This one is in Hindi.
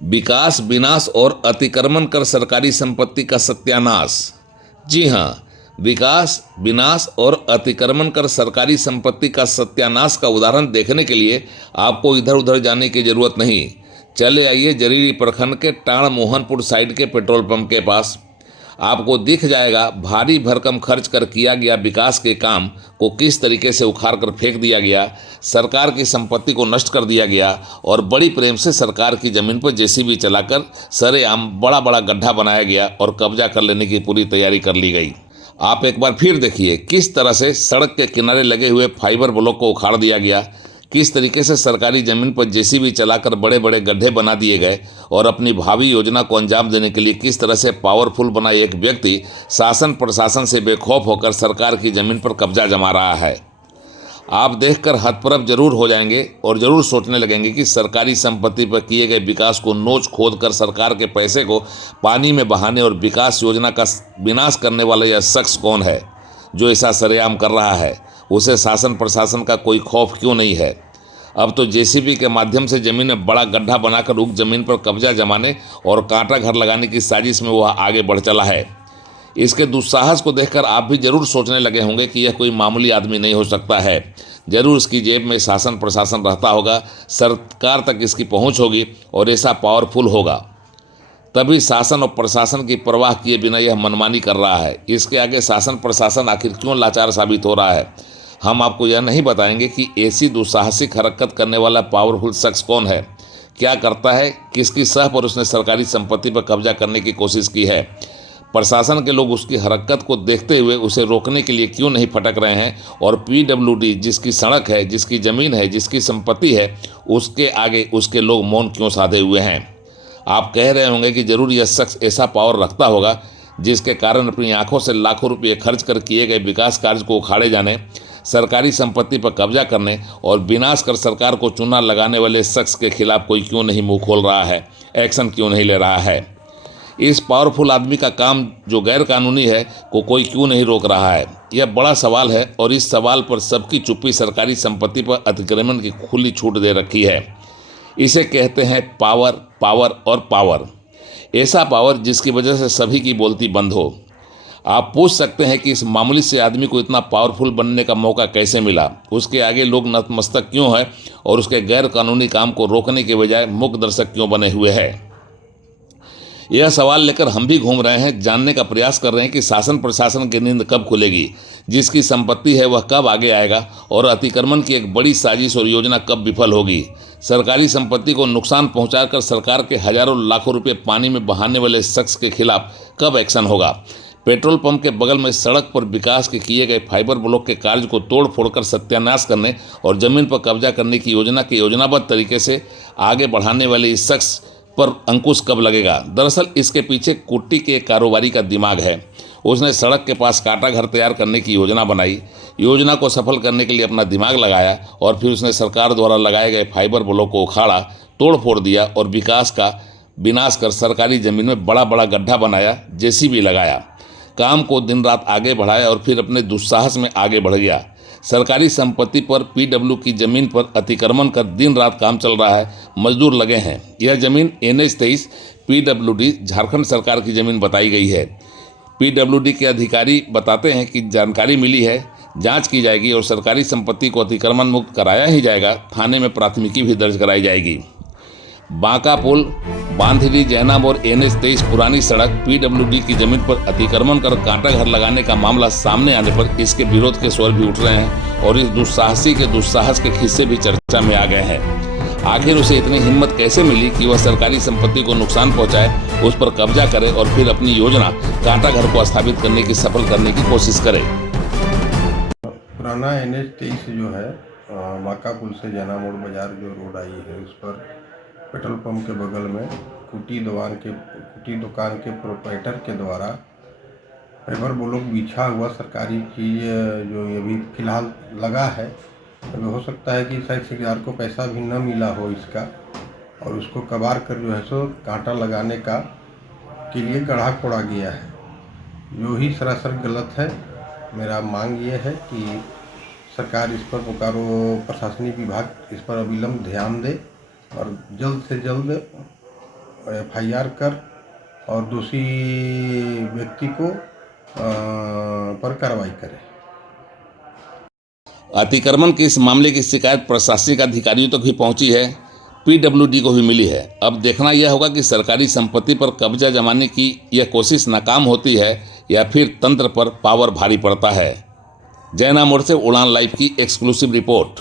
विकास विनाश और अतिक्रमण कर सरकारी संपत्ति का सत्यानाश। जी हाँ, विकास विनाश और अतिक्रमण कर सरकारी संपत्ति का सत्यानाश का उदाहरण देखने के लिए आपको इधर उधर जाने की जरूरत नहीं। चले आइए जरीली प्रखंड के टाण मोहनपुर साइड के पेट्रोल पंप के पास। आपको दिख जाएगा भारी भरकम खर्च कर किया गया विकास के काम को किस तरीके से उखाड़ कर फेंक दिया गया, सरकार की संपत्ति को नष्ट कर दिया गया और बड़ी प्रेम से सरकार की जमीन पर जेसीबी चलाकर सरेआम बड़ा बड़ा गड्ढा बनाया गया और कब्जा कर लेने की पूरी तैयारी कर ली गई। आप एक बार फिर देखिए किस तरह से सड़क के किनारे लगे हुए फाइबर ब्लॉक को उखाड़ दिया गया, किस तरीके से सरकारी जमीन पर जेसीबी चलाकर बड़े बड़े गड्ढे बना दिए गए और अपनी भावी योजना को अंजाम देने के लिए किस तरह से पावरफुल बना एक व्यक्ति शासन प्रशासन से बेखौफ होकर सरकार की जमीन पर कब्जा जमा रहा है। आप देखकर हतप्रभ जरूर हो जाएंगे और जरूर सोचने लगेंगे कि सरकारी संपत्ति पर किए गए विकास को नोच खोद कर सरकार के पैसे को पानी में बहाने और विकास योजना का विनाश करने वाला यह शख्स कौन है जो ऐसा सरेआम कर रहा है। उसे शासन प्रशासन का कोई खौफ क्यों नहीं है। अब तो जेसीबी के माध्यम से जमीन में बड़ा गड्ढा बनाकर उक्त जमीन पर कब्जा जमाने और कांटा घर लगाने की साजिश में वह आगे बढ़ चला है। इसके दुस्साहस को देखकर आप भी जरूर सोचने लगे होंगे कि यह कोई मामूली आदमी नहीं हो सकता है। जरूर इसकी जेब में शासन प्रशासन रहता होगा, सरकार तक इसकी पहुंच होगी और ऐसा पावरफुल होगा, तभी शासन और प्रशासन की परवाह किए बिना यह मनमानी कर रहा है। इसके आगे शासन प्रशासन आखिर क्यों लाचार साबित हो रहा है। हम आपको यह नहीं बताएंगे कि ऐसी दुस्साहसिक हरकत करने वाला पावरफुल शख्स कौन है, क्या करता है, किसकी सह पर उसने सरकारी संपत्ति पर कब्जा करने की कोशिश की है। प्रशासन के लोग उसकी हरकत को देखते हुए उसे रोकने के लिए क्यों नहीं फटक रहे हैं और पीडब्ल्यूडी जिसकी सड़क है, जिसकी ज़मीन है, जिसकी संपत्ति है, उसके आगे उसके लोग मौन क्यों साधे हुए हैं। आप कह रहे होंगे कि जरूर यह शख्स ऐसा पावर रखता होगा जिसके कारण अपनी आंखों से लाखों रुपये खर्च कर किए गए विकास कार्य को उखाड़े जाने, सरकारी संपत्ति पर कब्जा करने और विनाश कर सरकार को चूना लगाने वाले शख्स के खिलाफ कोई क्यों नहीं मुंह खोल रहा है, एक्शन क्यों नहीं ले रहा है। इस पावरफुल आदमी का काम जो गैर कानूनी है को कोई क्यों नहीं रोक रहा है। यह बड़ा सवाल है और इस सवाल पर सबकी चुप्पी सरकारी संपत्ति पर अतिक्रमण की खुली छूट दे रखी है। इसे कहते हैं पावर, पावर और पावर। ऐसा पावर जिसकी वजह से सभी की बोलती बंद हो। आप पूछ सकते हैं कि इस मामूली से आदमी को इतना पावरफुल बनने का मौका कैसे मिला, उसके आगे लोग नतमस्तक क्यों है और उसके गैर कानूनी काम को रोकने के बजाय मूक दर्शक क्यों बने हुए हैं। यह सवाल लेकर हम भी घूम रहे हैं, जानने का प्रयास कर रहे हैं कि शासन प्रशासन की नींद कब खुलेगी, जिसकी संपत्ति है वह कब आगे आएगा और अतिक्रमण की एक बड़ी साजिश और योजना कब विफल होगी। सरकारी संपत्ति को नुकसान पहुंचाकर सरकार के हजारों लाखों रुपए पानी में बहाने वाले शख्स के खिलाफ कब एक्शन होगा। पेट्रोल पंप के बगल में सड़क पर विकास के किए गए फाइबर ब्लॉक के कार्य को तोड़ फोड़कर सत्यानाश करने और जमीन पर कब्जा करने की योजना के योजनाबद्ध तरीके से आगे बढ़ाने वाले इस शख्स पर अंकुश कब लगेगा। दरअसल इसके पीछे कुट्टी के कारोबारी का दिमाग है। उसने सड़क के पास कांटा घर तैयार करने की योजना बनाई, योजना को सफल करने के लिए अपना दिमाग लगाया और फिर उसने सरकार द्वारा लगाए गए फाइबर ब्लॉक को उखाड़ा, तोड़ फोड़ दिया और विकास का विनाश कर सरकारी ज़मीन में बड़ा बड़ा गड्ढा बनाया, जेसीबी लगाया, काम को दिन रात आगे बढ़ाया और फिर अपने दुस्साहस में आगे बढ़ गया। सरकारी संपत्ति पर पीडब्ल्यू की ज़मीन पर अतिक्रमण कर दिन रात काम चल रहा है, मजदूर लगे हैं। यह ज़मीन NH 23 पीडब्ल्यूडी झारखंड सरकार की ज़मीन बताई गई है। पीडब्ल्यूडी के अधिकारी बताते हैं कि जानकारी मिली है, जांच की जाएगी और सरकारी संपत्ति को अतिक्रमण मुक्त कराया ही जाएगा। थाने में प्राथमिकी भी दर्ज कराई जाएगी। बांका पुल, बांधरी, जैनाब और NH 23 पुरानी सड़क पीडब्ल्यूडी की जमीन पर अतिक्रमण कर कांटा घर लगाने का मामला सामने आने पर इसके विरोध के स्वर भी उठ रहे हैं और इस दुस्साहसी के दुस्साहस के किस्से भी चर्चा में आ गए हैं। आखिर उसे इतनी हिम्मत कैसे मिली कि वह सरकारी संपत्ति को नुकसान पहुंचाए, उस पर कब्जा करे और फिर अपनी योजना कांटा घर को स्थापित करने की सफल करने की कोशिश करे। पुराना NH 23 जो है बांका पुल से जैना मोड़ बाजार जो रोड आई है, उस पर पेट्रोल पंप के बगल में कुटी दुकान के प्रोप्राइटर के द्वारा फाइबर ब्लॉक बिछा हुआ सरकारी चीज़ जो ये भी फिलहाल लगा है। तो हो सकता है कि शायद ठेकेदार को पैसा भी न मिला हो इसका और उसको कबार कर जो है सो कांटा लगाने का के लिए गढ़ा कोड़ा गया है, जो ही सरासर गलत है। मेरा मांग ये है कि सरकार इस पर बोकारो प्रशासनिक विभाग इस पर अविलंब ध्यान दे और जल्द से जल्द FIR कर और दोषी व्यक्ति को पर कार्रवाई करे। अतिक्रमण के इस मामले की शिकायत प्रशासनिक अधिकारियों तक भी पहुंची है, PWD को भी मिली है। अब देखना यह होगा कि सरकारी संपत्ति पर कब्जा जमाने की यह कोशिश नाकाम होती है या फिर तंत्र पर पावर भारी पड़ता है। जैना मोड़ से उड़ान लाइव की एक्सक्लूसिव रिपोर्ट।